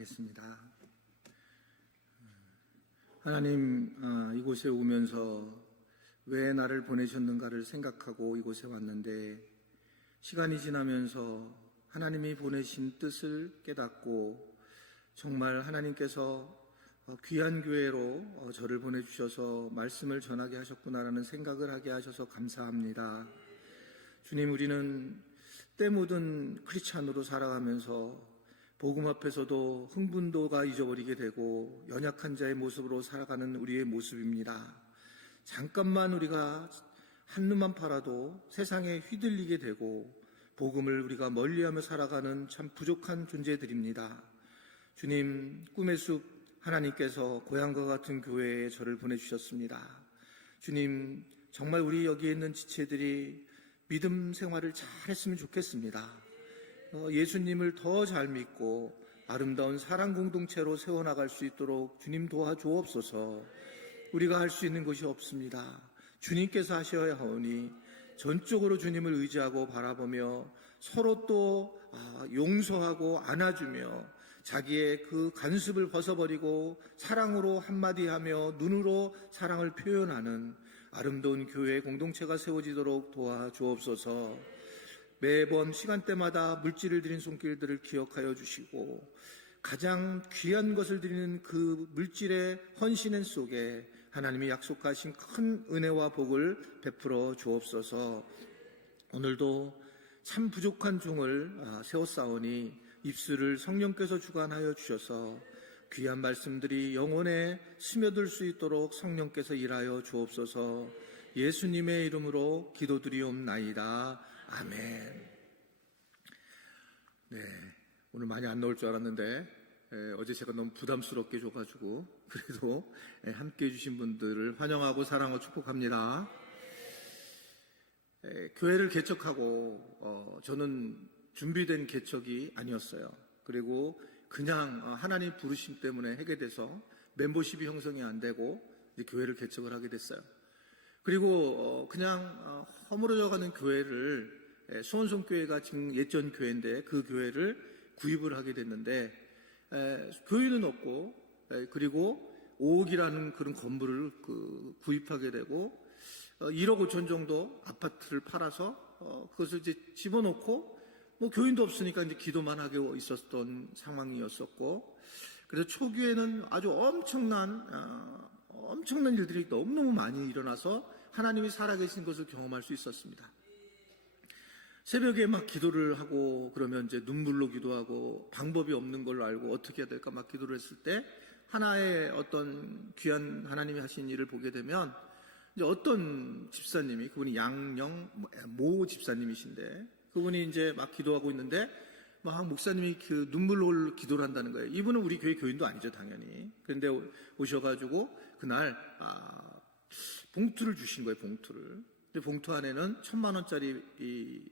기도하겠습니다. 하나님, 이곳에 오면서 왜 나를 보내셨는가를 생각하고 이곳에 왔는데, 시간이 지나면서 하나님이 보내신 뜻을 깨닫고 정말 하나님께서 귀한 교회로 저를 보내주셔서 말씀을 전하게 하셨구나라는 생각을 하게 하셔서 감사합니다. 주님, 우리는 때 묻은 크리스찬으로 살아가면서 복음 앞에서도 흥분도가 잊어버리게 되고 연약한 자의 모습으로 살아가는 우리의 모습입니다. 잠깐만 우리가 한눈만 팔아도 세상에 휘둘리게 되고 복음을 우리가 멀리하며 살아가는 참 부족한 존재들입니다. 주님, 꿈의 숲 하나님께서 고향과 같은 교회에 저를 보내주셨습니다. 주님, 정말 우리 여기에 있는 지체들이 믿음 생활을 잘 했으면 좋겠습니다. 예수님을 더 잘 믿고 아름다운 사랑 공동체로 세워나갈 수 있도록 주님 도와주옵소서. 우리가 할 수 있는 것이 없습니다. 주님께서 하셔야 하오니 전적으로 주님을 의지하고 바라보며 서로 또 용서하고 안아주며 자기의 그 간섭을 벗어버리고 사랑으로 한마디 하며 눈으로 사랑을 표현하는 아름다운 교회 공동체가 세워지도록 도와주옵소서. 매번 시간대마다 물질을 드린 손길들을 기억하여 주시고 가장 귀한 것을 드리는 그 물질의 헌신 속에 하나님이 약속하신 큰 은혜와 복을 베풀어 주옵소서. 오늘도 참 부족한 종을 세웠사오니 입술을 성령께서 주관하여 주셔서 귀한 말씀들이 영혼에 스며들 수 있도록 성령께서 일하여 주옵소서. 예수님의 이름으로 기도드리옵나이다. 아멘. 네, 오늘 많이 안 나올 줄 알았는데 어제 제가 너무 부담스럽게 줘가지고 그래도 함께해 주신 분들을 환영하고 사랑하고 축복합니다. 교회를 개척하고 저는 준비된 개척이 아니었어요. 그리고 그냥 하나님 부르심 때문에 하게 돼서 멤버십이 형성이 안 되고 이제 교회를 개척을 하게 됐어요. 그리고 그냥 허물어져가는 교회를 수원성교회가 지금 예전 교회인데 그 교회를 구입을 하게 됐는데 교회는 없고 그리고 5억이라는 그런 건물을 구입하게 되고 1억 5천 정도 아파트를 팔아서 그것을 이제 집어넣고 뭐 교인도 없으니까 이제 기도만 하고 있었던 상황이었었고, 그래서 초기에는 아주 엄청난 일들이 너무너무 많이 일어나서 하나님이 살아계신 것을 경험할 수 있었습니다. 새벽에 막 기도를 하고 그러면 이제 눈물로 기도하고 방법이 없는 걸로 알고 어떻게 해야 될까 막 기도를 했을 때 하나의 어떤 귀한 하나님이 하신 일을 보게 되면 이제 어떤 집사님이, 그분이 양영모 집사님이신데 그분이 이제 막 기도하고 있는데 막 목사님이 그 눈물로 기도를 한다는 거예요. 이분은 우리 교회 교인도 아니죠, 당연히. 그런데 오셔가지고 그날 봉투를 주신 거예요, 봉투를. 근데 봉투 안에는 1,000만 원짜리 이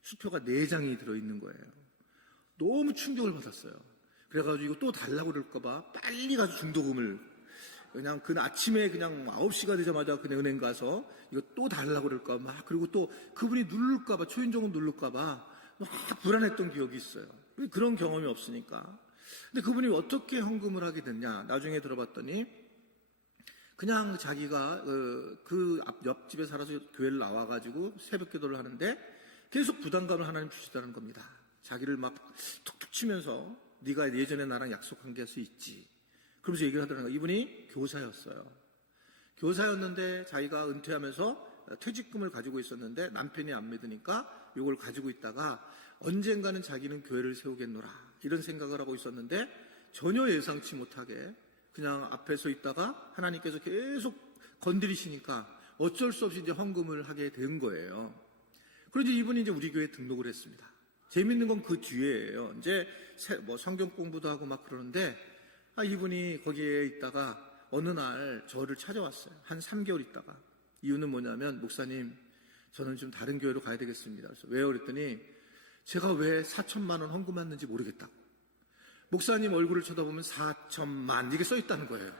수표가 4장이 들어있는 거예요. 너무 충격을 받았어요. 그래가지고 이거 또 달라고 그럴까봐 빨리 가서 중도금을 그냥 그 아침에 그냥 9시가 되자마자 그냥 은행 가서 이거 또 달라고 그럴까봐 막, 그리고 또 그분이 누를까봐, 초인종을 누를까봐 막 불안했던 기억이 있어요. 그런 경험이 없으니까. 근데 그분이 어떻게 헌금을 하게 됐냐, 나중에 들어봤더니 그냥 자기가 그 옆집에 살아서 교회를 나와가지고 새벽 기도를 하는데 계속 부담감을 하나님 주시다는 겁니다. 자기를 막 툭툭 치면서 네가 예전에 나랑 약속한 게 있지. 그러면서 얘기를 하더라는 거예요. 이분이 교사였어요. 교사였는데 자기가 은퇴하면서 퇴직금을 가지고 있었는데 남편이 안 믿으니까 이걸 가지고 있다가 언젠가는 자기는 교회를 세우겠노라 이런 생각을 하고 있었는데 전혀 예상치 못하게 그냥 앞에 서 있다가 하나님께서 계속 건드리시니까 어쩔 수 없이 이제 헌금을 하게 된 거예요. 그런데 이분이 이제 우리 교회에 등록을 했습니다. 재밌는 건 그 뒤에예요. 이제 뭐 성경 공부도 하고 막 그러는데 이분이 거기에 있다가 어느 날 저를 찾아왔어요. 한 3개월 있다가. 이유는 뭐냐면, 목사님, 저는 좀 다른 교회로 가야 되겠습니다. 그래서 왜요? 그랬더니 제가 왜 4천만 원 헌금했는지 모르겠다고. 목사님 얼굴을 쳐다보면 4천만 이게 써 있다는 거예요.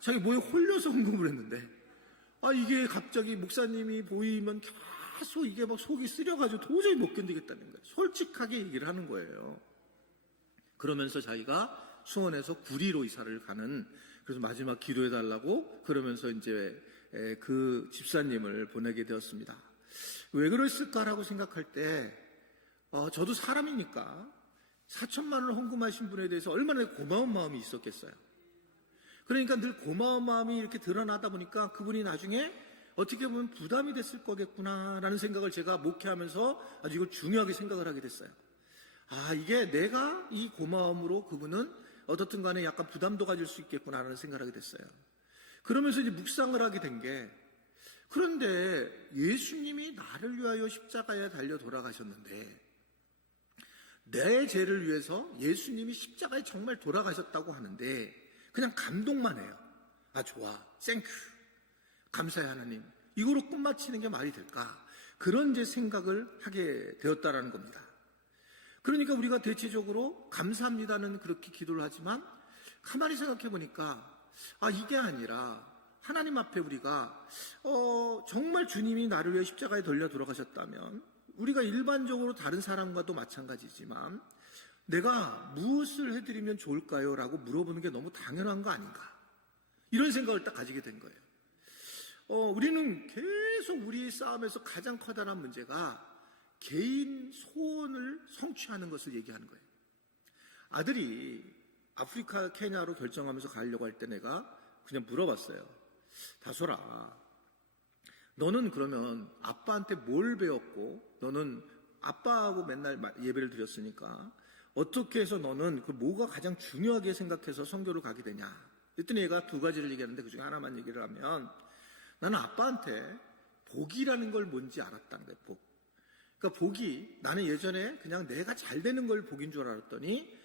자기 뭐에 홀려서 헌금을 했는데 이게 갑자기 목사님이 보이면 계속 이게 막 속이 쓰려가지고 도저히 못 견디겠다는 거예요. 솔직하게 얘기를 하는 거예요. 그러면서 자기가 수원에서 구리로 이사를 가는, 그래서 마지막 기도해달라고 그러면서 이제 그 집사님을 보내게 되었습니다. 왜 그랬을까라고 생각할 때 저도 사람이니까 4천만 원을 헌금하신 분에 대해서 얼마나 고마운 마음이 있었겠어요. 그러니까 늘 고마운 마음이 이렇게 드러나다 보니까 그분이 나중에 어떻게 보면 부담이 됐을 거겠구나라는 생각을 제가 목회하면서 아주 이걸 중요하게 생각을 하게 됐어요. 이게 내가 이 고마움으로 그분은 어떻든 간에 약간 부담도 가질 수 있겠구나라는 생각을 하게 됐어요. 그러면서 이제 묵상을 하게 된 게, 그런데 예수님이 나를 위하여 십자가에 달려 돌아가셨는데 내 죄를 위해서 예수님이 십자가에 정말 돌아가셨다고 하는데 그냥 감동만 해요. 좋아, 땡큐, 감사해 하나님, 이거로 끝마치는 게 말이 될까? 그런 이제 생각을 하게 되었다라는 겁니다. 그러니까 우리가 대체적으로 감사합니다는 그렇게 기도를 하지만 가만히 생각해 보니까 이게 아니라 하나님 앞에 우리가 정말 주님이 나를 위해 십자가에 달려 돌아가셨다면 우리가 일반적으로 다른 사람과도 마찬가지지만 내가 무엇을 해드리면 좋을까요? 라고 물어보는 게 너무 당연한 거 아닌가, 이런 생각을 딱 가지게 된 거예요. 우리는 계속 우리의 싸움에서 가장 커다란 문제가 개인 소원을 성취하는 것을 얘기하는 거예요. 아들이 아프리카 케냐로 결정하면서 가려고 할 때 내가 그냥 물어봤어요. 다솔아, 너는 그러면 아빠한테 뭘 배웠고, 너는 아빠하고 맨날 예배를 드렸으니까 어떻게 해서 너는 그 뭐가 가장 중요하게 생각해서 선교를 가게 되냐? 그랬더니 얘가 두 가지를 얘기하는데 그 중에 하나만 얘기를 하면, 나는 아빠한테 복이라는 걸 뭔지 알았다는 거예요. 복. 그러니까 복이, 나는 예전에 그냥 내가 잘 되는 걸 복인 줄 알았더니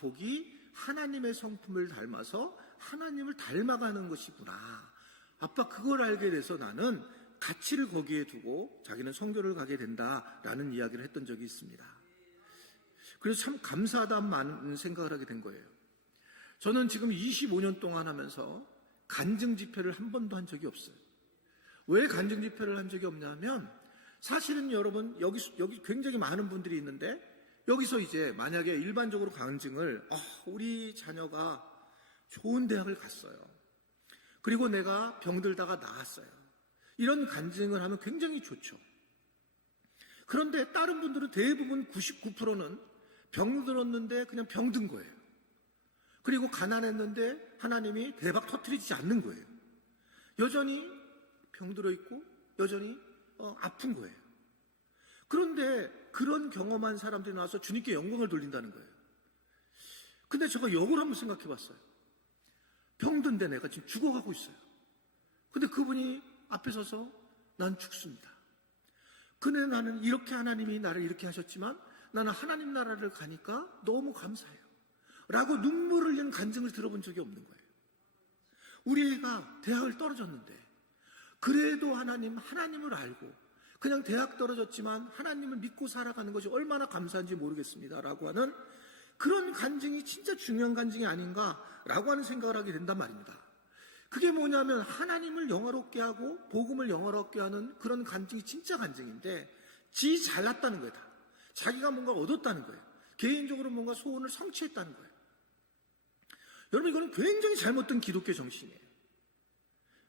복이 하나님의 성품을 닮아서 하나님을 닮아가는 것이구나. 아빠 그걸 알게 돼서 나는 가치를 거기에 두고 자기는 선교를 가게 된다라는 이야기를 했던 적이 있습니다. 그래서 참 감사하다는 생각을 하게 된 거예요. 저는 지금 25년 동안 하면서 간증 집회를 한 번도 한 적이 없어요. 왜 간증 집회를 한 적이 없냐면, 사실은 여러분 여기 굉장히 많은 분들이 있는데 여기서 이제 만약에 일반적으로 간증을 우리 자녀가 좋은 대학을 갔어요. 그리고 내가 병들다가 나았어요. 이런 간증을 하면 굉장히 좋죠. 그런데 다른 분들은 대부분 99%는 병들었는데 그냥 병든 거예요. 그리고 가난했는데 하나님이 대박 터뜨리지 않는 거예요. 여전히 병들어 있고 여전히 아픈 거예요. 그런데 그런 경험한 사람들이 나와서 주님께 영광을 돌린다는 거예요. 근데 제가 역으로 한번 생각해 봤어요. 병든데 내가 지금 죽어가고 있어요. 근데 그분이 앞에 서서 난 죽습니다. 근데 나는 이렇게 하나님이 나를 이렇게 하셨지만 나는 하나님 나라를 가니까 너무 감사해요. 라고 눈물을 흘리는 간증을 들어본 적이 없는 거예요. 우리 애가 대학을 떨어졌는데 그래도 하나님을 알고 그냥 대학 떨어졌지만 하나님을 믿고 살아가는 것이 얼마나 감사한지 모르겠습니다. 라고 하는 그런 간증이 진짜 중요한 간증이 아닌가라고 하는 생각을 하게 된단 말입니다. 그게 뭐냐면 하나님을 영화롭게 하고 복음을 영화롭게 하는 그런 간증이 진짜 간증인데 지 잘났다는 거예요. 다. 자기가 뭔가 얻었다는 거예요. 개인적으로 뭔가 소원을 성취했다는 거예요. 여러분 이거는 굉장히 잘못된 기독교 정신이에요.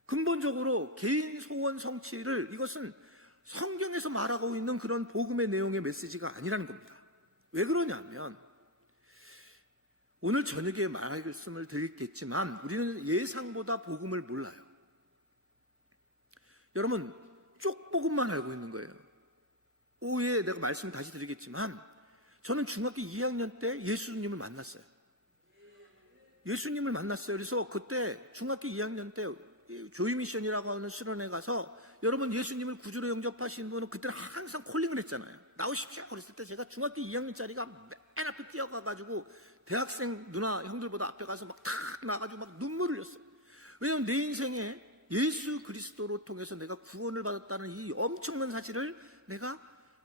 근본적으로 개인 소원 성취를 이것은 성경에서 말하고 있는 그런 복음의 내용의 메시지가 아니라는 겁니다. 왜 그러냐면 오늘 저녁에 말씀을 드리겠지만 우리는 예상보다 복음을 몰라요. 여러분 쪽복음만 알고 있는 거예요. 오후에 내가 말씀 다시 드리겠지만 저는 중학교 2학년 때 예수님을 만났어요. 예수님을 만났어요. 그래서 그때 중학교 2학년 때 조이미션이라고 하는 수련회 가서 여러분 예수님을 구주로 영접하신 분은 그때는 항상 콜링을 했잖아요. 나오십시오. 그랬을 때 제가 중학교 2학년짜리가 맨 앞에 뛰어가가지고 대학생 누나 형들보다 앞에 가서 막 탁 나가지고 막 눈물을 흘렸어요. 왜냐하면 내 인생에 예수 그리스도로 통해서 내가 구원을 받았다는 이 엄청난 사실을 내가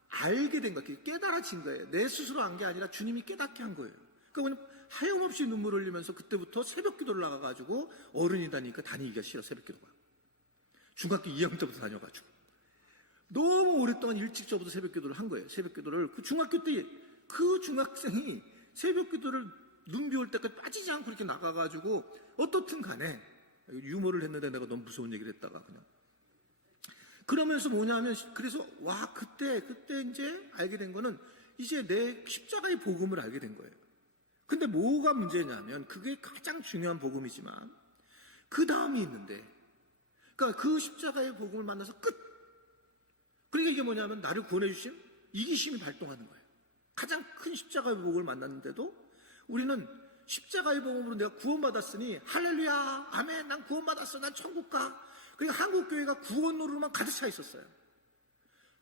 알게 된 거예요. 깨달아진 거예요. 내 스스로 한 게 아니라 주님이 깨닫게 한 거예요. 그러니까 하염없이 눈물을 흘리면서 그때부터 새벽 기도를 나가가지고 어른이 다니니까 다니기가 싫어. 새벽 기도가. 중학교 2학년 때부터 다녀가지고 너무 오랫동안 일찍 저부터 새벽 기도를 한 거예요. 새벽 기도를 그 중학교 때 그 중학생이 새벽 기도를 눈비 올 때까지 빠지지 않고 이렇게 나가가지고 어떻든 간에 유머를 했는데 내가 너무 무서운 얘기를 했다가 그냥 그러면서 뭐냐면 그래서 와 그때 이제 알게 된 거는 이제 내 십자가의 복음을 알게 된 거예요. 근데 뭐가 문제냐면 그게 가장 중요한 복음이지만 그 다음이 있는데 그러니까 그 십자가의 복음을 만나서 끝. 그러니까 이게 뭐냐면 나를 구원해 주신 이기심이 발동하는 거예요. 가장 큰 십자가의 복음을 만났는데도 우리는 십자가의 복음으로 내가 구원받았으니 할렐루야 아멘 난 구원받았어 난 천국 가. 그러니까 한국교회가 구원으로만 가득 차 있었어요.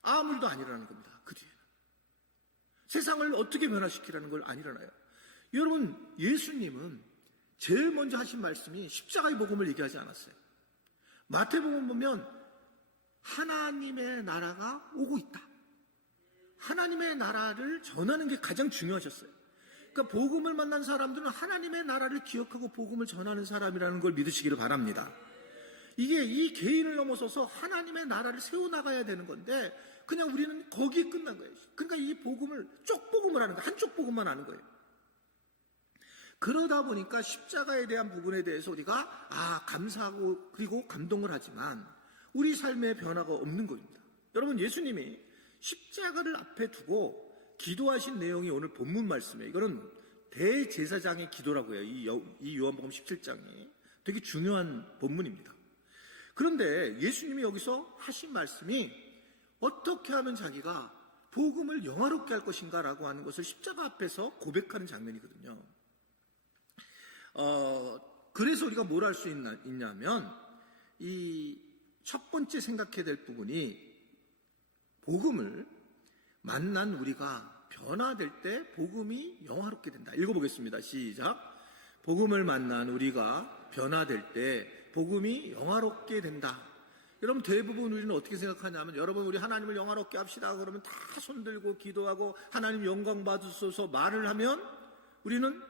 아무 일도 안 일어나는 겁니다. 그 뒤에는 세상을 어떻게 변화시키라는 걸 안 일어나요. 여러분 예수님은 제일 먼저 하신 말씀이 십자가의 복음을 얘기하지 않았어요. 마태복음 보면 하나님의 나라가 오고 있다. 하나님의 나라를 전하는 게 가장 중요하셨어요. 그러니까 복음을 만난 사람들은 하나님의 나라를 기억하고 복음을 전하는 사람이라는 걸 믿으시기를 바랍니다. 이게 이 개인을 넘어서서 하나님의 나라를 세워나가야 되는 건데 그냥 우리는 거기에 끝난 거예요. 그러니까 이 복음을 쪽복음을 하는 거예요. 한쪽 복음만 하는 거예요. 그러다 보니까 십자가에 대한 부분에 대해서 우리가 감사하고 그리고 감동을 하지만 우리 삶의 변화가 없는 겁니다. 여러분 예수님이 십자가를 앞에 두고 기도하신 내용이 오늘 본문 말씀이에요. 이거는 대제사장의 기도라고 해요. 이 요한복음 17장이 되게 중요한 본문입니다. 그런데 예수님이 여기서 하신 말씀이 어떻게 하면 자기가 복음을 영화롭게 할 것인가 라고 하는 것을 십자가 앞에서 고백하는 장면이거든요. 그래서 우리가 뭘 할 수 있냐면 이 첫 번째 생각해야 될 부분이 복음을 만난 우리가 변화될 때 복음이 영화롭게 된다. 읽어보겠습니다. 시작. 복음을 만난 우리가 변화될 때 복음이 영화롭게 된다. 여러분 대부분 우리는 어떻게 생각하냐면 여러분 우리 하나님을 영화롭게 합시다. 그러면 다 손들고 기도하고 하나님 영광 받으소서 말을 하면 우리는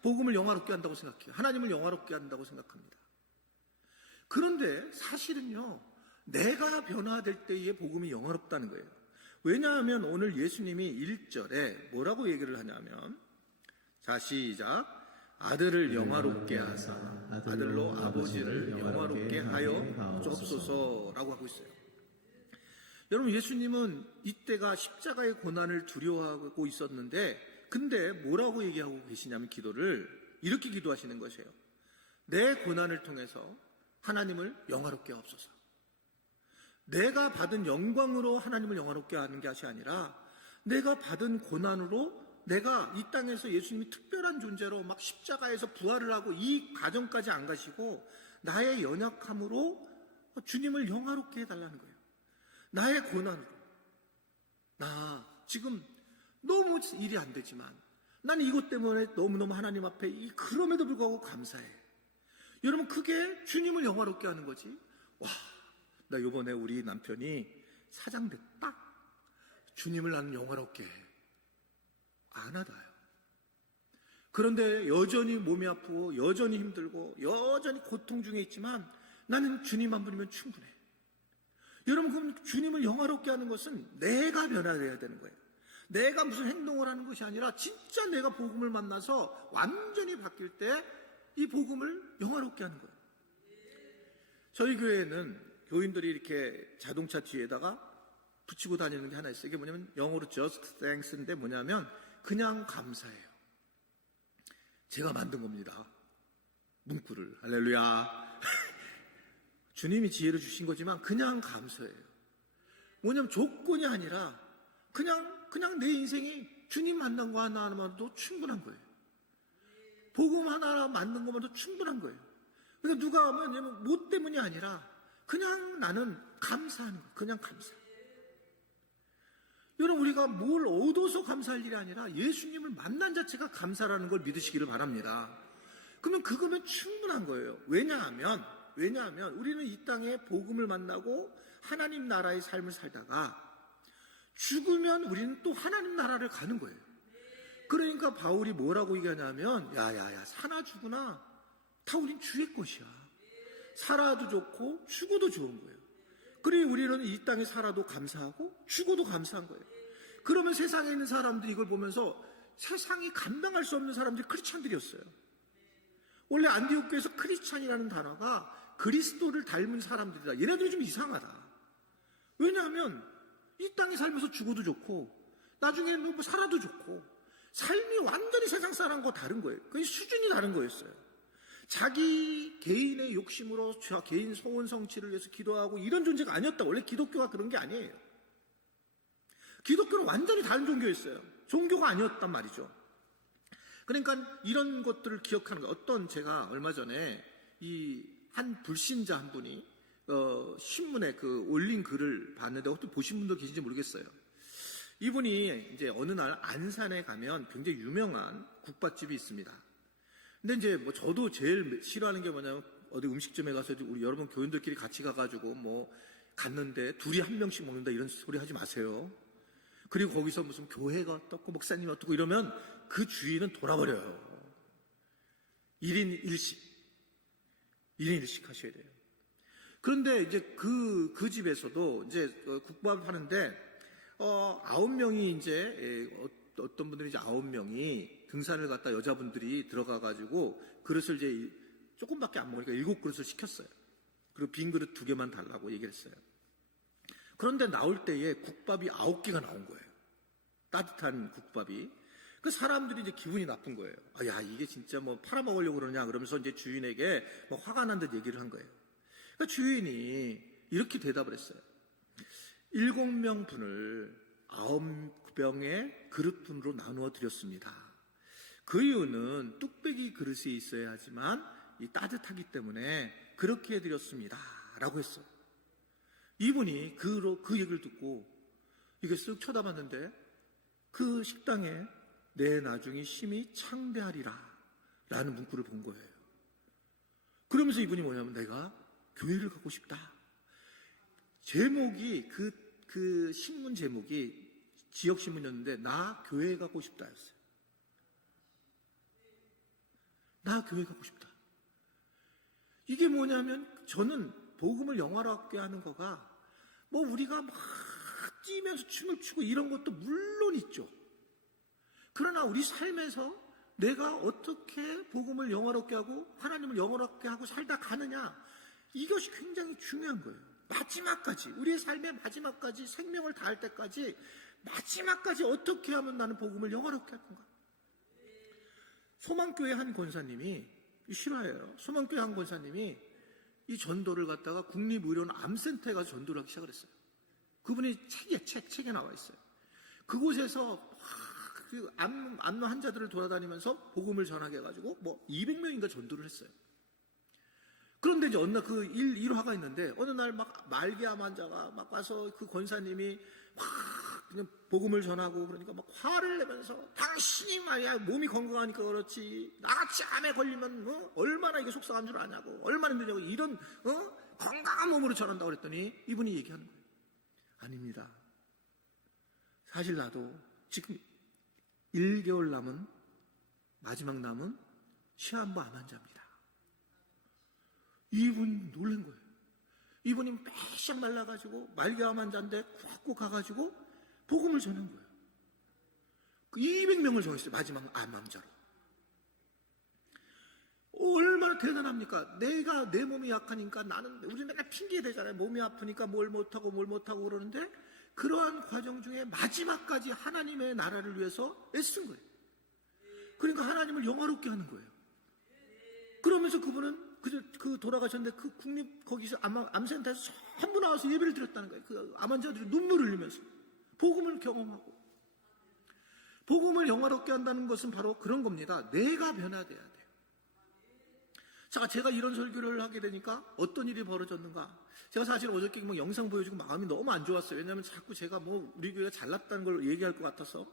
복음을 영화롭게 한다고 생각해요. 하나님을 영화롭게 한다고 생각합니다. 그런데 사실은요. 내가 변화될 때의 복음이 영화롭다는 거예요. 왜냐하면 오늘 예수님이 1절에 뭐라고 얘기를 하냐면 자 시작 아들을 영화롭게 하사 아들로 아버지를 영화롭게 하여 주옵소서라고 하고 있어요. 여러분 예수님은 이때가 십자가의 고난을 두려워하고 있었는데 근데 뭐라고 얘기하고 계시냐면 기도를 이렇게 기도하시는 것이에요. 내 고난을 통해서 하나님을 영화롭게 하옵소서. 내가 받은 영광으로 하나님을 영화롭게 하는 것이 아니라 내가 받은 고난으로 내가 이 땅에서 예수님이 특별한 존재로 막 십자가에서 부활을 하고 이 과정까지 안 가시고 나의 연약함으로 주님을 영화롭게 해달라는 거예요. 나의 고난으로. 나 지금 너무 일이 안 되지만 나는 이것 때문에 너무너무 하나님 앞에 그럼에도 불구하고 감사해. 여러분 그게 주님을 영화롭게 하는 거지. 와, 나 이번에 우리 남편이 사장됐다. 주님을 나는 영화롭게 해. 안 하다요. 그런데 여전히 몸이 아프고 여전히 힘들고 여전히 고통 중에 있지만 나는 주님 한 분이면 충분해. 여러분 그럼 주님을 영화롭게 하는 것은 내가 변화해야 되는 거예요. 내가 무슨 행동을 하는 것이 아니라 진짜 내가 복음을 만나서 완전히 바뀔 때 이 복음을 영화롭게 하는 거예요. 저희 교회에는 교인들이 이렇게 자동차 뒤에다가 붙이고 다니는 게 하나 있어요. 이게 뭐냐면 영어로 just thanks인데 뭐냐면 그냥 감사해요. 제가 만든 겁니다. 문구를. 할렐루야. 주님이 지혜를 주신 거지만 그냥 감사해요. 뭐냐면 조건이 아니라 그냥 내 인생이 주님 만난 거 하나만도 충분한 거예요. 복음 하나 만든 것만도 충분한 거예요. 그러니까 누가 하면 뭐 때문이 아니라 그냥 나는 감사하는 거예요. 그냥 감사. 여러분 우리가 뭘 얻어서 감사할 일이 아니라 예수님을 만난 자체가 감사라는 걸 믿으시기를 바랍니다. 그러면 그거면 충분한 거예요. 왜냐하면 우리는 이 땅에 복음을 만나고 하나님 나라의 삶을 살다가 죽으면 우리는 또 하나님 나라를 가는 거예요. 그러니까 바울이 뭐라고 얘기하냐면 야야야 사나 죽으나 다 우린 주의 것이야. 살아도 좋고 죽어도 좋은 거예요. 그리고 우리는 이 땅에 살아도 감사하고 죽어도 감사한 거예요. 그러면 세상에 있는 사람들이 이걸 보면서 세상이 감당할 수 없는 사람들이 크리스찬들이었어요. 원래 안디옥 교회에서 크리스찬이라는 단어가 그리스도를 닮은 사람들이다. 얘네들이 좀 이상하다. 왜냐하면 이 땅에 살면서 죽어도 좋고 나중에는 뭐 살아도 좋고 삶이 완전히 세상 사람과 다른 거예요. 그 수준이 다른 거였어요. 자기 개인의 욕심으로 개인 소원 성취를 위해서 기도하고 이런 존재가 아니었다. 원래 기독교가 그런 게 아니에요. 기독교는 완전히 다른 종교였어요. 종교가 아니었단 말이죠. 그러니까 이런 것들을 기억하는 거예요. 어떤 제가 얼마 전에 이 한 불신자 한 분이 신문에 그 올린 글을 봤는데 어떻게 보신 분도 계신지 모르겠어요. 이분이 이제 어느 날 안산에 가면 굉장히 유명한 국밥집이 있습니다. 근데 이제 뭐 저도 제일 싫어하는 게 뭐냐면 어디 음식점에 가서 우리 여러분 교인들끼리 같이 가가지고 뭐 갔는데 둘이 한 명씩 먹는다 이런 소리 하지 마세요. 그리고 거기서 무슨 교회가 어떻고 목사님이 어떻고 이러면 그 주인은 돌아버려요. 1인 1식 하셔야 돼요. 그런데 이제 그 집에서도 이제 국밥을 하는데 9명이 이제 어떤 분들이 이제 9명이 등산을 갔다 여자분들이 들어가가지고 그릇을 이제 조금밖에 안 먹으니까 7그릇을 시켰어요. 그리고 빈 그릇 2개만 달라고 얘기를 했어요. 그런데 나올 때에 국밥이 9개가 나온 거예요. 따뜻한 국밥이. 그 사람들이 이제 기분이 나쁜 거예요. 아, 야, 이게 진짜 뭐 팔아먹으려고 그러냐 그러면서 이제 주인에게 뭐 화가 난 듯 얘기를 한 거예요. 그러니까 주인이 이렇게 대답을 했어요. 7명 분을 9병의 그릇분으로 나누어 드렸습니다. 그 이유는 뚝배기 그릇이 있어야 하지만 이 따뜻하기 때문에 그렇게 해드렸습니다. 라고 했어요. 이분이 그 얘기를 듣고 이게 쓱 쳐다봤는데 그 식당에 내 나중에 심히 창대하리라 라는 문구를 본 거예요. 그러면서 이분이 뭐냐면 내가 교회를 가고 싶다. 제목이 그 신문 제목이 지역신문이었는데 나 교회 가고 싶다였어요. 나 교회 가고 싶다. 이게 뭐냐면 저는 복음을 영화롭게 하는 거가 뭐 우리가 막 뛰면서 춤을 추고 이런 것도 물론 있죠. 그러나 우리 삶에서 내가 어떻게 복음을 영화롭게 하고 하나님을 영화롭게 하고 살다 가느냐 이것이 굉장히 중요한 거예요. 마지막까지 우리의 삶의 마지막까지 생명을 다할 때까지 마지막까지 어떻게 하면 나는 복음을 영화롭게 할 건가. 소망교회 한 권사님이 실화예요. 소망교회 한 권사님이 이 전도를 갖다가 국립의료원 암센터에 가서 전도를 하기 시작을 했어요. 그분이 책에 나와 있어요. 그곳에서 암 환자들을 돌아다니면서 복음을 전하게 해가지고 뭐 200명인가 전도를 했어요. 그런데 이제 어느 날 그 일화가 있는데 어느 날 막 말기암 환자가 막 와서 그 권사님이 막 그냥 복음을 전하고 그러니까 막 화를 내면서 당신이 말이야 몸이 건강하니까 그렇지 나같이 암에 걸리면 얼마나 이게 속상한 줄 아냐고 얼마나 힘드냐고 이런 건강한 몸으로 전한다고 그랬더니 이분이 얘기하는 거예요. 아닙니다. 사실 나도 지금 1개월 남은 마지막 남은 시한부 암 환자입니다. 이분 놀란 거예요. 이분이 빼샥 말라가지고 말기암 환자인데 쿡쿡 가가지고 복음을 전한 거예요. 200명을 정했어요. 마지막 암 환자로. 얼마나 대단합니까? 내가 내 몸이 약하니까 나는 우리 맨날 핑계 대잖아요. 몸이 아프니까 뭘 못하고 그러는데 그러한 과정 중에 마지막까지 하나님의 나라를 위해서 애쓴 거예요. 그러니까 하나님을 영화롭게 하는 거예요. 그러면서 그분은 그 돌아가셨는데 그 국립 거기서 암센터에서 전부 나와서 예배를 드렸다는 거예요. 그 암 환자들이 눈물을 흘리면서 복음을 경험하고 복음을 영화롭게 한다는 것은 바로 그런 겁니다. 내가 변화돼야 돼요. 자, 제가 이런 설교를 하게 되니까 어떤 일이 벌어졌는가? 제가 사실 어저께 뭐 영상 보여주고 마음이 너무 안 좋았어요. 왜냐하면 자꾸 제가 뭐 우리 교회가 잘났다는 걸 얘기할 것 같아서.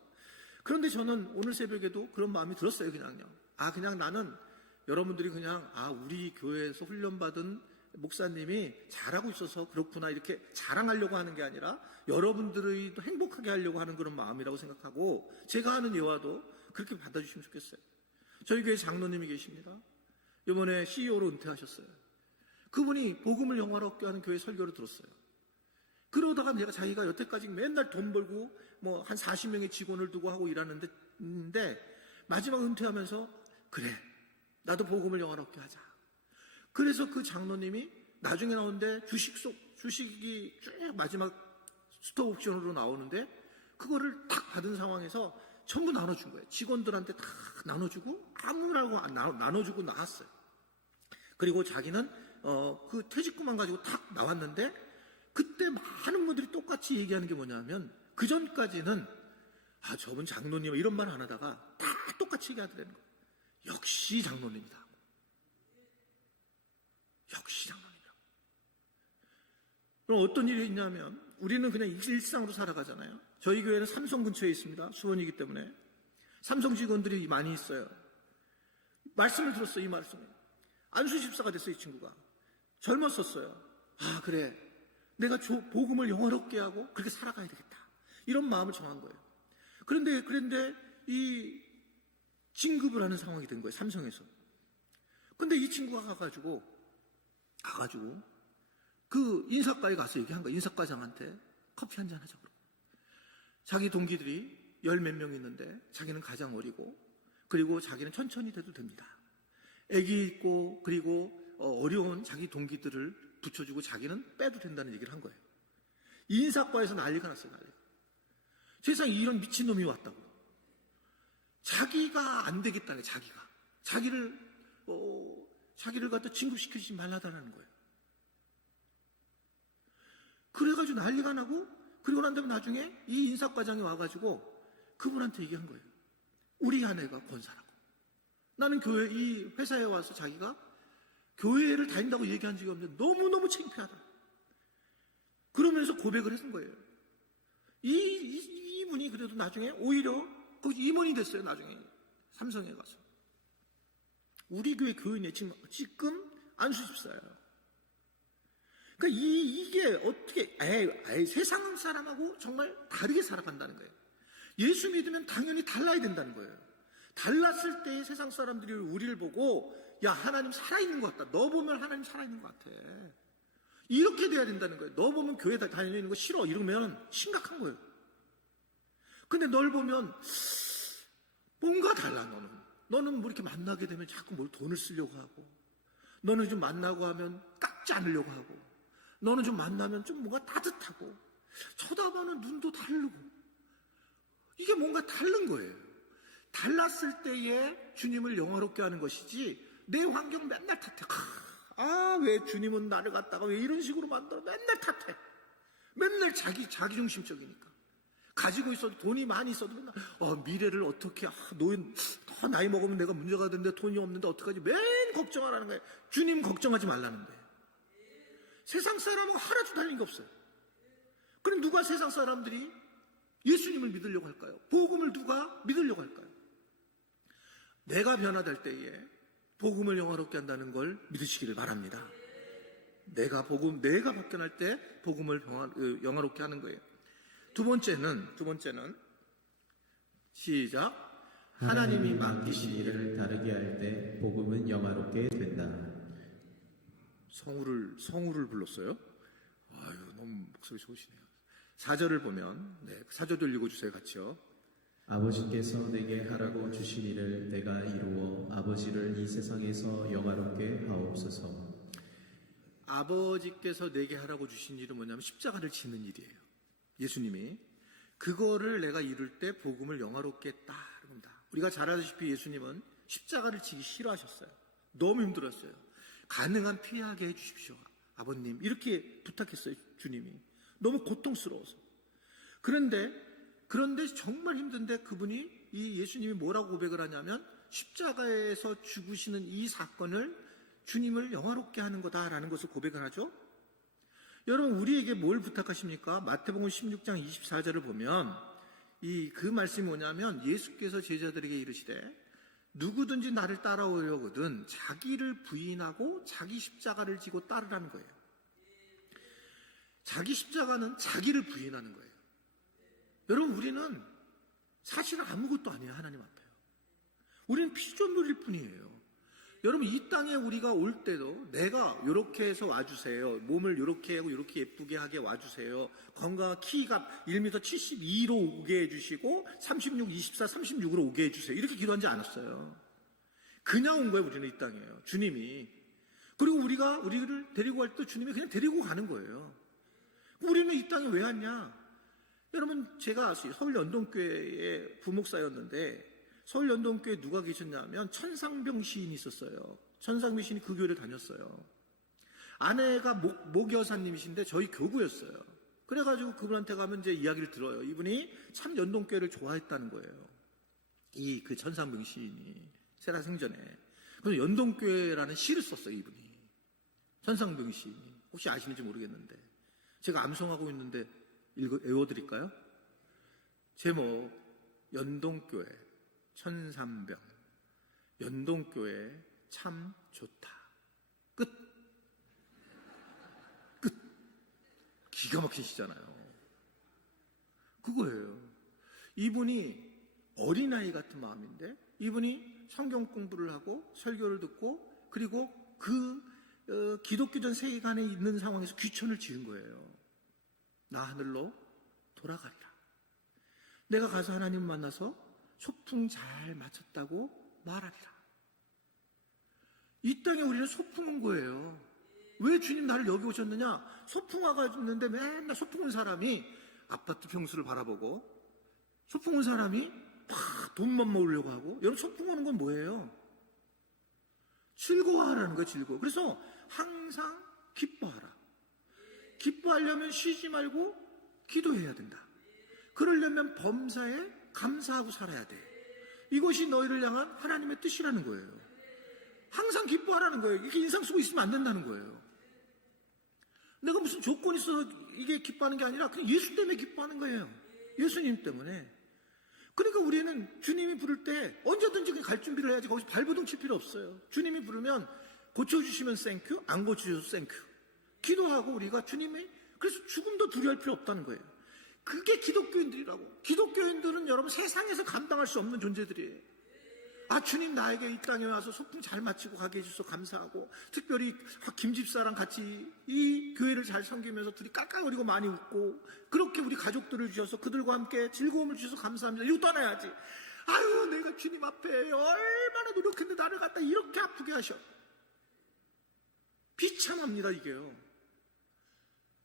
그런데 저는 오늘 새벽에도 그런 마음이 들었어요. 그냥요. 그냥 나는 여러분들이 그냥 우리 교회에서 훈련받은 목사님이 잘하고 있어서 그렇구나 이렇게 자랑하려고 하는 게 아니라 여러분들이 또 행복하게 하려고 하는 그런 마음이라고 생각하고 제가 하는 예화도 그렇게 받아주시면 좋겠어요. 저희 교회 장로님이 계십니다. 이번에 CEO로 은퇴하셨어요. 그분이 복음을 영화롭게 하는 교회 설교를 들었어요. 그러다가 자기가 여태까지 맨날 돈 벌고 뭐 한 40명의 직원을 두고 하고 일하는데 했는데 마지막 은퇴하면서 그래, 나도 복음을 영화롭게 하자. 그래서 그 장로님이 나중에 나오는데 주식이 쭉 마지막 스톡 옵션으로 나오는데 그거를 딱 받은 상황에서 전부 나눠준 거예요. 직원들한테 다 나눠주고 아무라고 나눠주고 나왔어요. 그리고 자기는 그 퇴직금만 가지고 탁 나왔는데 그때 많은 분들이 똑같이 얘기하는 게 뭐냐면 그 전까지는 저분 장로님 이런 말 안 하다가 다 똑같이 얘기하더라는 거예요. 역시 장로님이다. 역시 장로님이다. 그럼 어떤 일이 있냐면 우리는 그냥 일상으로 살아가잖아요. 저희 교회는 삼성 근처에 있습니다. 수원이기 때문에 삼성 직원들이 많이 있어요. 말씀을 들었어요. 이 말씀을. 안수 집사가 됐어요. 이 친구가. 젊었었어요. 그래, 내가 복음을 영화롭게 하고 그렇게 살아가야 되겠다. 이런 마음을 정한 거예요. 그런데 이 진급을 하는 상황이 된 거예요. 삼성에서. 근데 이 친구가 가가지고 그 인사과에 가서 얘기한 거예요. 인사과장한테 커피 한잔 하자고. 자기 동기들이 열 몇 명 있는데 자기는 가장 어리고 그리고 자기는 천천히 돼도 됩니다. 애기 있고 그리고 어려운 자기 동기들을 붙여주고 자기는 빼도 된다는 얘기를 한 거예요. 인사과에서 난리가 났어요. 난리가. 세상에 이런 미친놈이 왔다고. 자기가 안 되겠다네. 자기를 갖다 진급시키지 말라다라는 거예요. 그래가지고 난리가 나고 그리고 난 다음에 나중에 이 인사과장이 와가지고 그분한테 얘기한 거예요. 우리 아내가 권사라고. 나는 이 회사에 와서 자기가 교회를 다닌다고 얘기한 적이 없는데 너무너무 창피하다. 그러면서 고백을 했던 거예요. 이분이 그래도 나중에 오히려 거기 임원이 됐어요. 나중에 삼성에 가서. 우리 교회 교인이 지금 안수집사예요. 그러니까 이게 어떻게 세상 사람하고 정말 다르게 살아간다는 거예요. 예수 믿으면 당연히 달라야 된다는 거예요. 달랐을 때 세상 사람들이 우리를 보고 야, 하나님 살아있는 것 같다. 너 보면 하나님 살아있는 것 같아. 이렇게 돼야 된다는 거예요. 너 보면 교회 다니는 거 싫어. 이러면 심각한 거예요. 근데 널 보면 뭔가 달라. 너는 뭐 이렇게 만나게 되면 자꾸 뭘 돈을 쓰려고 하고, 너는 좀 만나고 하면 깎지 않으려고 하고, 너는 좀 만나면 좀 뭔가 따뜻하고, 쳐다보는 눈도 다르고, 이게 뭔가 다른 거예요. 달랐을 때에 주님을 영화롭게 하는 것이지 내 환경 맨날 탓해. 왜 주님은 나를 갖다가 왜 이런 식으로 만들어. 맨날 탓해. 맨날 자기중심적이니까. 가지고 있어도 돈이 많이 있어도 맨날 미래를 어떻게 더 나이 먹으면 내가 문제가 되는데 돈이 없는데 어떡하지. 맨 걱정하라는 거예요. 주님 걱정하지 말라는 거예요. 세상 사람은 하나도 달린 게 없어요. 그럼 누가 세상 사람들이 예수님을 믿으려고 할까요? 복음을 누가 믿으려고 할까요? 내가 변화될 때에 복음을 영화롭게 한다는 걸 믿으시기를 바랍니다. 내가 바뀌어날 때 복음을 영화롭게 하는 거예요. 두 번째는 시작. 하나님이 맡기신 일을 다르게 할 때 복음은 영화롭게 된다. 성우를 불렀어요? 너무 목소리 좋으시네요. 4절을 보면 4절도 읽어주세요. 같이요. 아버지께서 내게 하라고 주신 일을 내가 이루어 아버지를 이 세상에서 영화롭게 하옵소서. 아버지께서 내게 하라고 주신 일은 뭐냐면 십자가를 지는 일이에요. 예수님이 그거를 내가 이룰 때 복음을 영화롭게 했다. 그럽니다. 우리가 잘 아시다시피 예수님은 십자가를 지기 싫어하셨어요. 너무 힘들었어요. 가능한 피하게 해주십시오. 아버님 이렇게 부탁했어요. 주님이 너무 고통스러워서. 그런데 정말 힘든데 그분이 이 예수님이 뭐라고 고백을 하냐면 십자가에서 죽으시는 이 사건을 주님을 영화롭게 하는 거다라는 것을 고백을 하죠. 여러분 우리에게 뭘 부탁하십니까? 마태복음 16장 24절을 보면 그 말씀이 뭐냐면 예수께서 제자들에게 이르시되 누구든지 나를 따라오려거든 자기를 부인하고 자기 십자가를 지고 따르라는 거예요. 자기 십자가는 자기를 부인하는 거예요. 여러분 우리는 사실은 아무것도 아니에요. 하나님 앞에요. 우리는 피조물일 뿐이에요. 여러분, 이 땅에 우리가 올 때도 내가 이렇게 해서 와주세요. 몸을 이렇게 하고 이렇게 예쁘게 하게 와주세요. 건강 키가 1m 72로 오게 해주시고 36, 24, 36으로 오게 해주세요. 이렇게 기도하지 않았어요. 그냥 온 거예요. 우리는 이 땅이에요. 주님이. 그리고 우리를 데리고 갈 때 주님이 그냥 데리고 가는 거예요. 우리는 이 땅에 왜 왔냐? 여러분, 제가 서울 연동교회의 부목사였는데 서울 연동교회에 누가 계셨냐면 천상병 시인이 있었어요. 천상병 시인이 그 교회를 다녔어요. 아내가 목 여사님이신데 저희 교구였어요. 그래가지고 그분한테 가면 이제 이야기를 들어요. 이분이 참 연동교회를 좋아했다는 거예요. 그 천상병 시인이 세라생전에. 그래서 연동교회라는 시를 썼어요. 이분이. 천상병 시인이. 혹시 아시는지 모르겠는데 제가 암송하고 있는데 외워드릴까요? 제목, 연동교회 천삼병, 연동교회 참 좋다. 끝. 기가 막힌 시잖아요. 그거예요. 이분이 어린아이 같은 마음인데 이분이 성경 공부를 하고 설교를 듣고 그리고 기독교전 세계관에 있는 상황에서 귀천을 지은 거예요. 나 하늘로 돌아가리라. 내가 가서 하나님 만나서 소풍 잘 마쳤다고 말하리라. 이 땅에 우리는 소풍 온 거예요. 왜 주님 나를 여기 오셨느냐? 소풍 와가지고 맨날 소풍 온 사람이 아파트 평수를 바라보고 소풍 온 사람이 막 돈만 모으려고 하고. 여러분, 소풍 오는 건 뭐예요? 즐거워하라는 거예요. 즐거워. 그래서 항상 기뻐하라. 기뻐하려면 쉬지 말고 기도해야 된다. 그러려면 범사에 감사하고 살아야 돼. 이것이 너희를 향한 하나님의 뜻이라는 거예요. 항상 기뻐하라는 거예요. 이렇게 인상 쓰고 있으면 안 된다는 거예요. 내가 무슨 조건이 있어서 이게 기뻐하는 게 아니라 그냥 예수 때문에 기뻐하는 거예요. 예수님 때문에. 그러니까 우리는 주님이 부를 때 언제든지 갈 준비를 해야지. 거기서 발버둥 칠 필요 없어요. 주님이 부르면 고쳐주시면 땡큐, 안 고쳐주셔서 땡큐. 기도하고 우리가 주님이 그래서 죽음도 두려워할 필요 없다는 거예요. 그게 기독교인들이라고. 기독교인들은 여러분 세상에서 감당할 수 없는 존재들이에요. 아, 주님 나에게 이 땅에 와서 소풍 잘 마치고 가게 해주셔서 감사하고, 특별히 김 집사랑 같이 이 교회를 잘 섬기면서 둘이 깔깔거리고 많이 웃고 그렇게 우리 가족들을 주셔서 그들과 함께 즐거움을 주셔서 감사합니다. 이거 떠나야지. 아유, 내가 주님 앞에 얼마나 노력했는데 나를 갖다 이렇게 아프게 하셔. 비참합니다. 이게요.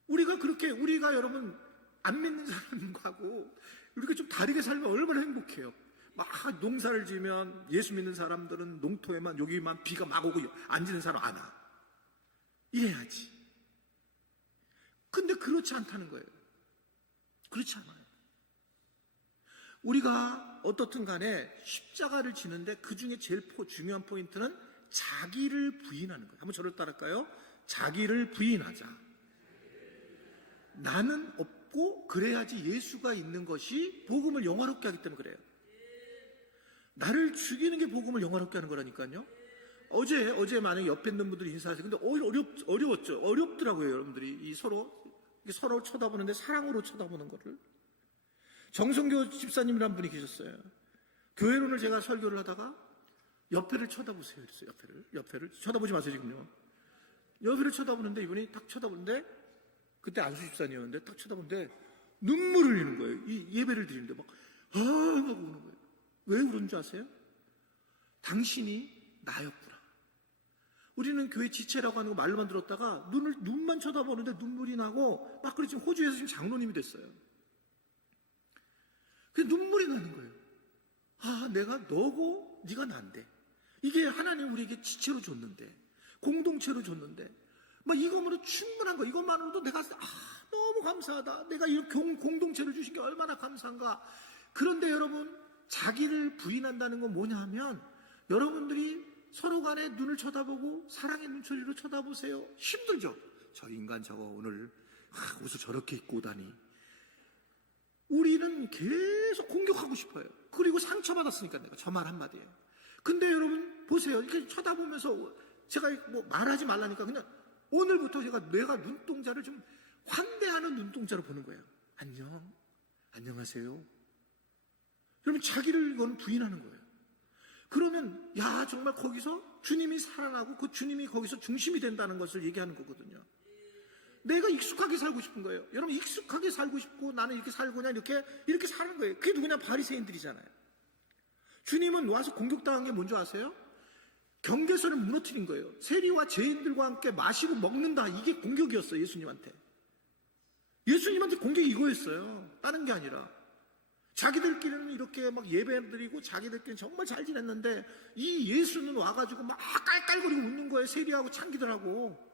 우리가 여러분 안 믿는 사람하고 우리가 좀 다르게 살면 얼마나 행복해요. 막 농사를 지으면 예수 믿는 사람들은 농토에만 여기만 비가 막 오고 앉는 사람 안 와. 이래야지. 근데 그렇지 않다는 거예요. 그렇지 않아요. 우리가 어떻든 간에 십자가를 지는데 그 중에 제일 중요한 포인트는 자기를 부인하는 거예요. 한번 저를 따를까요? 자기를 부인하자. 나는 없고 그래야지 예수가 있는 것이 복음을 영화롭게 하기 때문에 그래요. 나를 죽이는 게 복음을 영화롭게 하는 거라니까요. 어제 만약에 옆에 있는 분들이 인사하세요. 근데 어려웠죠. 어렵더라고요. 여러분들이 서로 쳐다보는데 사랑으로 쳐다보는 거를. 정성교 집사님이란 분이 계셨어요. 교회론을 제가 설교를 하다가 옆에를 쳐다보세요. 그랬어요. 옆에를 쳐다보지 마세요. 지금요. 옆에를 쳐다보는데 이분이 딱 쳐다보는데 그때 안수 집사님이었는데 딱 쳐다보는데 눈물을 흘리는 거예요. 이 예배를 드리는데 막 하고 우는 거예요. 왜 그런 줄 아세요? 당신이 나였구나. 우리는 교회 지체라고 하는 거 말로만 들었다가 눈만 쳐다보는데 눈물이 나고 막 그래. 지금 호주에서 지금 장로님이 됐어요. 그래서 눈물이 나는 거예요. 아, 내가 너고 네가 난데. 이게 하나님 우리에게 지체로 줬는데, 공동체로 줬는데, 막 이것만으로 충분한 거. 이것만으로도 내가 너무 감사하다. 내가 이렇게 공동체를 주신 게 얼마나 감사한가. 그런데 여러분, 자기를 부인한다는 건 뭐냐 하면 여러분들이 서로 간에 눈을 쳐다보고 사랑의 눈초리로 쳐다보세요. 힘들죠? 저 인간 저거 오늘 옷을 저렇게 입고 오다니. 우리는 계속 공격하고 싶어요. 그리고 상처받았으니까 내가 저 말 한마디예요. 근데 여러분 보세요. 이렇게 쳐다보면서 제가 뭐 말하지 말라니까 그냥 오늘부터 내가 눈동자를 좀 환대하는 눈동자로 보는 거예요. 안녕하세요. 여러분 자기를 이거는 부인하는 거예요. 그러면 야 정말 거기서 주님이 살아나고 그 주님이 거기서 중심이 된다는 것을 얘기하는 거거든요. 내가 익숙하게 살고 싶은 거예요. 여러분 익숙하게 살고 싶고 나는 이렇게 살고 그냥 이렇게 사는 거예요. 그게 누구냐? 바리새인들이잖아요. 주님은 와서 공격당한 게 뭔지 아세요? 경계선을 무너뜨린 거예요. 세리와 죄인들과 함께 마시고 먹는다. 이게 공격이었어요. 예수님한테. 예수님한테 공격이 이거였어요. 다른 게 아니라. 자기들끼리는 이렇게 막 예배드리고 자기들끼리는 정말 잘 지냈는데 이 예수는 와가지고 막 깔깔거리고 웃는 거예요. 세리하고 창기들하고.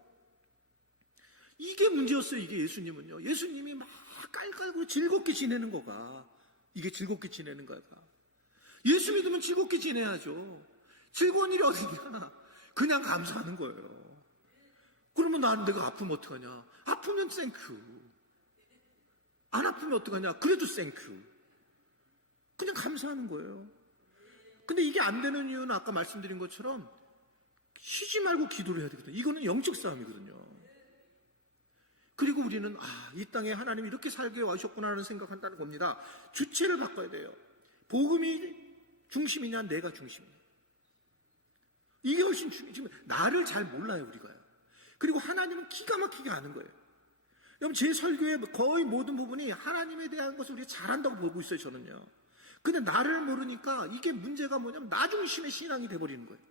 이게 문제였어요. 이게 예수님은요. 예수님이 막 깔깔거리고 즐겁게 지내는 거가. 이게 즐겁게 지내는 거가. 예수 믿으면 즐겁게 지내야죠. 즐거운 일이 어디냐. 그냥 감사하는 거예요. 그러면 나는 내가 아프면 어떡하냐. 아프면 땡큐. 안 아프면 어떡하냐. 그래도 땡큐. 그냥 감사하는 거예요. 근데 이게 안 되는 이유는 아까 말씀드린 것처럼 쉬지 말고 기도를 해야 되거든요. 이거는 영적 싸움이거든요. 그리고 우리는 이 땅에 하나님이 이렇게 살게 와주셨구나라는 생각한다는 겁니다. 주체를 바꿔야 돼요. 복음이 중심이냐 내가 중심이냐. 이게 훨씬 중요해요. 나를 잘 몰라요 우리가요. 그리고 하나님은 기가 막히게 아는 거예요. 여러분 제 설교의 거의 모든 부분이 하나님에 대한 것을 우리가 잘한다고 보고 있어요. 저는요. 근데 나를 모르니까 이게 문제가 뭐냐면 나 중심의 신앙이 돼버리는 거예요.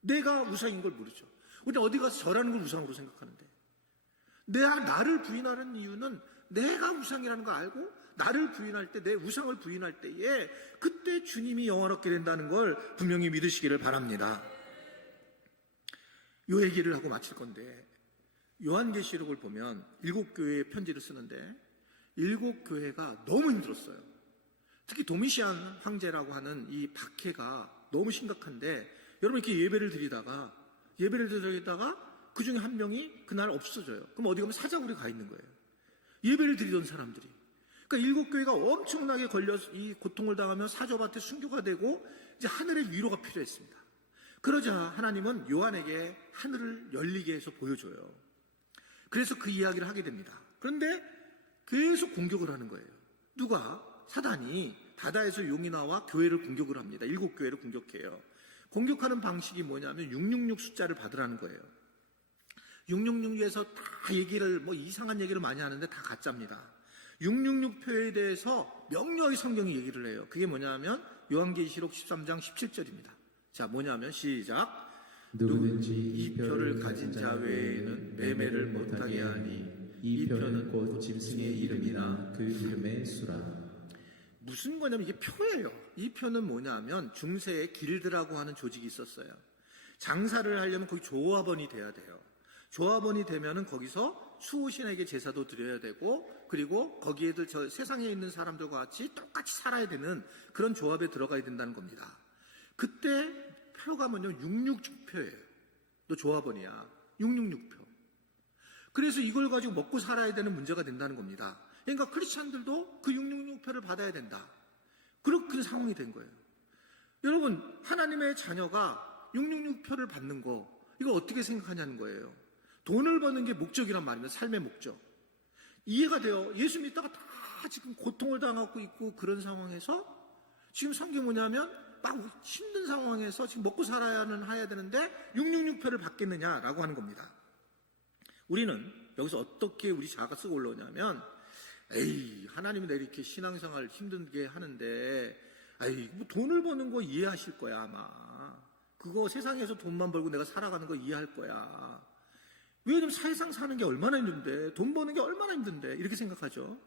내가 우상인 걸 모르죠. 우리는 어디 가서 절하는 걸 우상으로 생각하는데 내가 나를 부인하는 이유는 내가 우상이라는 걸 알고 나를 부인할 때 내 우상을 부인할 때에 그때 주님이 영원하게 된다는 걸 분명히 믿으시기를 바랍니다. 요 얘기를 하고 마칠 건데 요한계시록을 보면 7교회에 편지를 쓰는데 7교회가 너무 힘들었어요. 특히 도미시안 황제라고 하는 이 박해가 너무 심각한데 여러분 이렇게 예배를 드리다가 그 중에 한 명이 그날 없어져요. 그럼 어디 가면 사자굴에 가 있는 거예요. 예배를 드리던 사람들이. 그러니까 7교회가 엄청나게 걸려서 이 고통을 당하며 사조밭에 순교가 되고 이제 하늘의 위로가 필요했습니다. 그러자 하나님은 요한에게 하늘을 열리게 해서 보여줘요. 그래서 그 이야기를 하게 됩니다. 그런데 계속 공격을 하는 거예요. 누가? 사단이 바다에서 용이 나와 교회를 공격을 합니다. 7교회를 공격해요. 공격하는 방식이 뭐냐면 666 숫자를 받으라는 거예요. 666에서 다 얘기를 이상한 얘기를 많이 하는데 다 가짜입니다. 666표에 대해서 명료하게 성경이 얘기를 해요. 그게 뭐냐면 요한계시록 13장 17절입니다. 자, 뭐냐면 시작. 누구든지 이 표를 가진 자 외에는 매매를 못하게 하니 이 표는 곧 짐승의 이름이나 그 이름의 수라. 무슨 거냐면 이게 표예요. 이 표는 뭐냐면 중세에 길드라고 하는 조직이 있었어요. 장사를 하려면 거기 조합원이 돼야 돼요. 조합원이 되면은 거기서 수호신에게 제사도 드려야 되고 그리고 거기에들 세상에 있는 사람들과 같이 똑같이 살아야 되는 그런 조합에 들어가야 된다는 겁니다. 그때 표가 뭐냐면 666표예요. 너 조합원이야. 666표. 그래서 이걸 가지고 먹고 살아야 되는 문제가 된다는 겁니다. 그러니까 크리스찬들도 그 666표를 받아야 된다. 그런 상황이 된 거예요. 여러분 하나님의 자녀가 666표를 받는 거 이거 어떻게 생각하냐는 거예요. 돈을 버는 게 목적이란 말입니다. 삶의 목적. 이해가 돼요. 예수 믿다가 다 지금 고통을 당하고 있고 그런 상황에서 지금 성경 뭐냐면 막 힘든 상황에서 지금 먹고 해야 되는데 666표를 받겠느냐라고 하는 겁니다. 우리는 여기서 어떻게 우리 자아가 쓰고 올라오냐면 에이 하나님이 내 이렇게 신앙생활 힘들게 하는데 에이 뭐 돈을 버는 거 이해하실 거야 아마. 그거 세상에서 돈만 벌고 내가 살아가는 거 이해할 거야. 왜냐면 세상 사는 게 얼마나 힘든데 돈 버는 게 얼마나 힘든데 이렇게 생각하죠.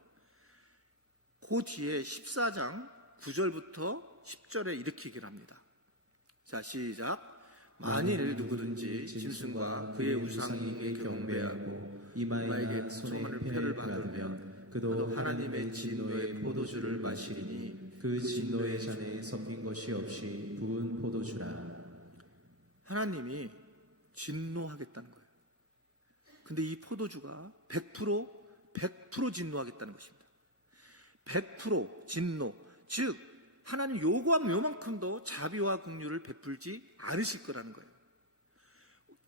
그 뒤에 14장 9절부터 10절에 이렇게 얘기를 합니다. 자 시작. 만일 누구든지 짐승과 그의 우상에게 경배하고 이마에게 손만을 표를 받으면 그도 하나님의 진노의 포도주를 마시리니 그 진노의 잔에 섞인 것이 없이 부은 포도주라. 하나님이 진노하겠다는 거예요. 근데 이 포도주가 100% 진노하겠다는 것입니다. 100% 진노. 즉 하나님 요구한 요만큼도 자비와 긍휼을 베풀지 않으실 거라는 거예요.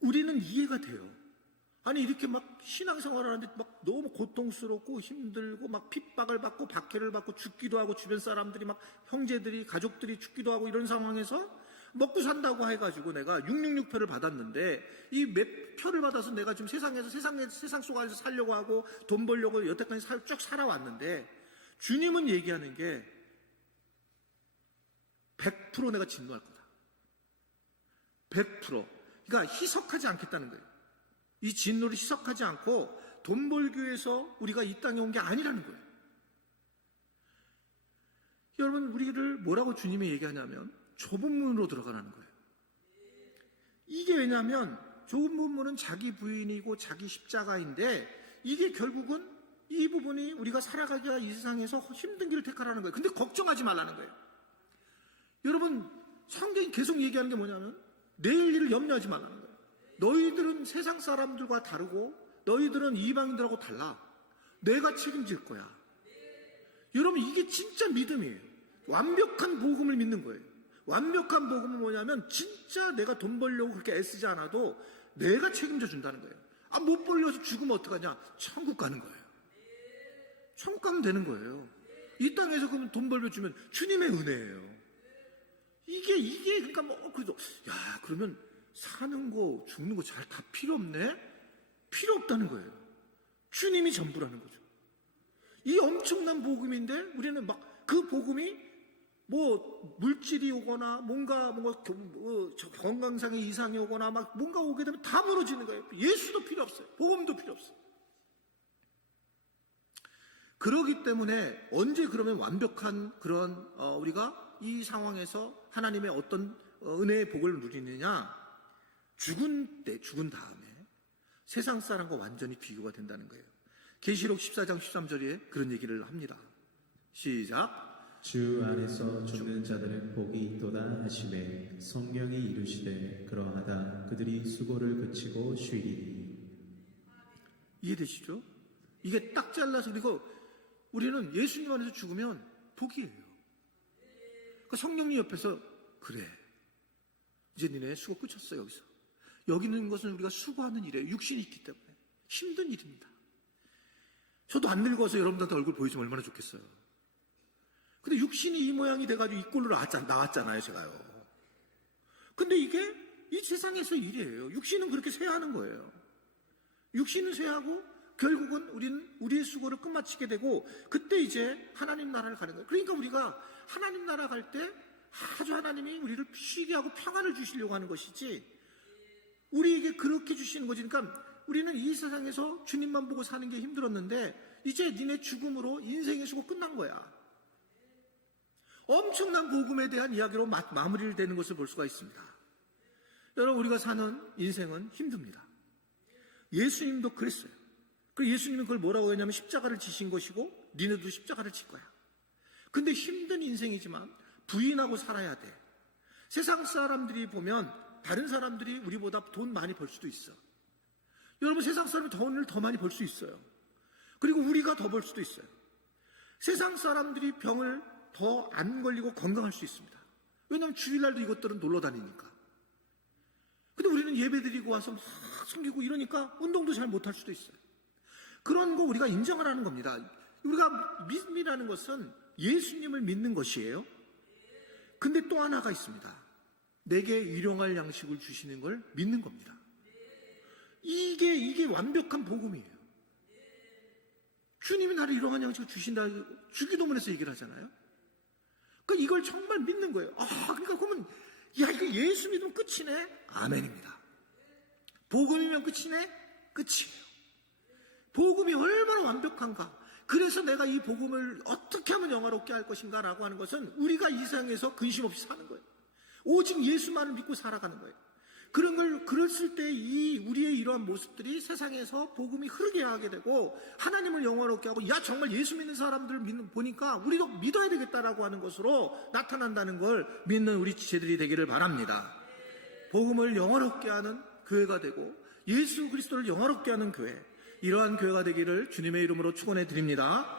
우리는 이해가 돼요. 아니 이렇게 막 신앙생활을 하는데 막 너무 고통스럽고 힘들고 막 핍박을 받고 박해를 받고 죽기도 하고 주변 사람들이 막 형제들이 가족들이 죽기도 하고 이런 상황에서 먹고 산다고 해가지고 내가 666표를 받았는데 이 몇 표를 받아서 내가 지금 세상 속에서 살려고 하고 돈 벌려고 여태까지 쭉 살아왔는데 주님은 얘기하는 게 100% 내가 진노할 거다. 100%. 그러니까 희석하지 않겠다는 거예요. 이 진노를 희석하지 않고 돈 벌기 위해서 우리가 이 땅에 온 게 아니라는 거예요. 여러분, 우리를 뭐라고 주님이 얘기하냐면 좁은 문으로 들어가라는 거예요. 이게 왜냐하면 좁은 문은 자기 부인이고 자기 십자가인데 이게 결국은 이 부분이 우리가 살아가기가 이 세상에서 힘든 길을 택하라는 거예요. 근데 걱정하지 말라는 거예요. 여러분, 성경이 계속 얘기하는 게 뭐냐면 내일 일을 염려하지 말라는 거예요. 너희들은 세상 사람들과 다르고 너희들은 이방인들하고 달라. 내가 책임질 거야. 여러분, 이게 진짜 믿음이에요. 완벽한 복음을 믿는 거예요. 완벽한 복음은 뭐냐면 진짜 내가 돈 벌려고 그렇게 애쓰지 않아도 내가 책임져 준다는 거예요. 못 벌려서 죽으면 어떡하냐? 천국 가는 거예요. 천국 가면 되는 거예요. 이 땅에서 그러면 돈 벌려주면 주님의 은혜예요. 이게 그러니까 그래도 그러면 사는 거 죽는 거 잘 다 필요 없네? 필요 없다는 거예요. 주님이 전부라는 거죠. 이 엄청난 복음인데 우리는 막 그 복음이 물질이 오거나 뭔가 건강상의 이상이 오거나 막 뭔가 오게 되면 다 무너지는 거예요. 예수도 필요 없어요. 복음도 필요 없어요. 그러기 때문에 언제 그러면 완벽한 그런 우리가 이 상황에서 하나님의 어떤 은혜의 복을 누리느냐? 죽은 다음에 세상 사람과 완전히 비교가 된다는 거예요. 계시록 14장 13절에 그런 얘기를 합니다. 시작. 주 안에서 죽는 자들은 복이 있도다 하시매 성령이 이르시되 그러하다 그들이 수고를 그치고 쉬리니. 이해되시죠? 이게 딱 잘라서 그리고 우리는 예수님 안에서 죽으면 복이에요. 그러니까 성령님 옆에서 그래 이제 니네 수고 끝쳤어. 여기 있는 것은 우리가 수고하는 일이에요. 육신이 있기 때문에 힘든 일입니다. 저도 안 늙어서 여러분들한테 얼굴 보여주면 얼마나 좋겠어요. 근데 육신이 이 모양이 돼가지고 이 꼴로 나왔잖아요, 제가요. 근데 이게 이 세상에서 일이에요. 육신은 그렇게 쇠하는 거예요. 육신은 쇠하고 결국은 우리는 우리의 수고를 끝마치게 되고 그때 이제 하나님 나라를 가는 거예요. 그러니까 우리가 하나님 나라 갈 때 아주 하나님이 우리를 쉬게 하고 평안을 주시려고 하는 것이지 우리에게 그렇게 주시는 거지. 그러니까 우리는 이 세상에서 주님만 보고 사는 게 힘들었는데 이제 니네 죽음으로 인생의 수고 끝난 거야. 엄청난 복음에 대한 이야기로 마무리를 되는 것을 볼 수가 있습니다. 여러분, 우리가 사는 인생은 힘듭니다. 예수님도 그랬어요. 그리고 예수님은 그걸 뭐라고 했냐면 십자가를 지신 것이고 니네도 십자가를 질 거야. 근데 힘든 인생이지만 부인하고 살아야 돼. 세상 사람들이 보면 다른 사람들이 우리보다 돈 많이 벌 수도 있어. 여러분, 세상 사람이 돈을 더 많이 벌 수 있어요. 그리고 우리가 더 벌 수도 있어요. 세상 사람들이 병을 더 안 걸리고 건강할 수 있습니다. 왜냐하면 주일날도 이것들은 놀러 다니니까. 근데 우리는 예배 드리고 와서 막 섬기고 이러니까 운동도 잘 못할 수도 있어요. 그런 거 우리가 인정하라는 겁니다. 우리가 믿음이라는 것은 예수님을 믿는 것이에요. 근데 또 하나가 있습니다. 내게 일용할 양식을 주시는 걸 믿는 겁니다. 이게 완벽한 복음이에요. 주님이 나를 일용할 양식을 주신다. 주기도문에서 얘기를 하잖아요. 그러니까 이걸 정말 믿는 거예요. 그러니까 그러면 이거 예수 믿으면 끝이네. 아멘입니다. 복음이면 끝이네. 끝이에요. 복음이 얼마나 완벽한가. 그래서 내가 이 복음을 어떻게 하면 영화롭게 할 것인가 라고 하는 것은 우리가 이 세상에서 근심 없이 사는 거예요. 오직 예수만을 믿고 살아가는 거예요. 그랬을 때 우리의 이러한 모습들이 세상에서 복음이 흐르게 하게 되고 하나님을 영화롭게 하고 정말 예수 믿는 사람들을 보니까 우리도 믿어야 되겠다라고 하는 것으로 나타난다는 걸 믿는 우리 지체들이 되기를 바랍니다. 복음을 영화롭게 하는 교회가 되고 예수 그리스도를 영화롭게 하는 교회, 이러한 교회가 되기를 주님의 이름으로 축원해 드립니다.